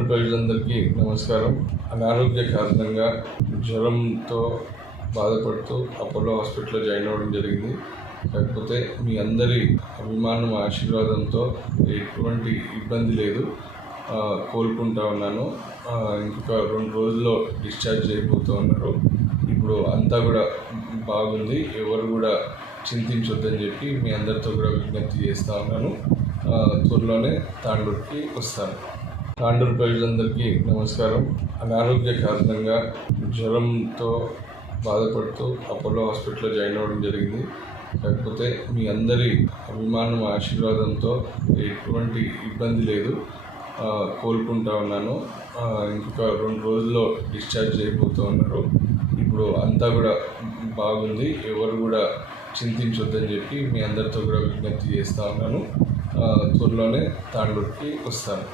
తాండూరు ప్రజలందరికీ నమస్కారం. అనారోగ్య కారణంగా జ్వరంతో బాధపడుతూ అపోలో హాస్పిటల్లో జాయిన్ అవ్వడం జరిగింది. కాకపోతే మీ అందరి అభిమానం ఆశీర్వాదంతో ఎటువంటి ఇబ్బంది లేదు, కోలుకుంటా ఉన్నాను. ఇంకొక 2 రోజుల్లో డిశ్చార్జ్ అయిపోతూ ఉన్నారు. ఇప్పుడు అంతా కూడా బాగుంది. ఎవరు కూడా చింతించొద్దని చెప్పి మీ అందరితో కూడా విజ్ఞప్తి చేస్తూ ఉన్నాను. త్వరలోనే తాండూరుకి వస్తాను. తాండూరు ప్రజలందరికీ నమస్కారం. అనారోగ్య కారణంగా జ్వరంతో బాధపడుతూ అపోలో హాస్పిటల్లో జాయిన్ అవ్వడం జరిగింది. కాకపోతే మీ అందరి అభిమానం ఆశీర్వాదంతో ఎటువంటి ఇబ్బంది లేదు, కోలుకుంటా ఉన్నాను. ఇంకొక 2 రోజుల్లో డిశ్చార్జ్ అయిపోతూ ఉన్నారు. ఇప్పుడు అంతా కూడా బాగుంది. ఎవరు కూడా చింతించొద్దని చెప్పి మీ అందరితో కూడా విజ్ఞప్తి చేస్తూ ఉన్నాను. త్వరలోనే తాండూరుకి వస్తాను.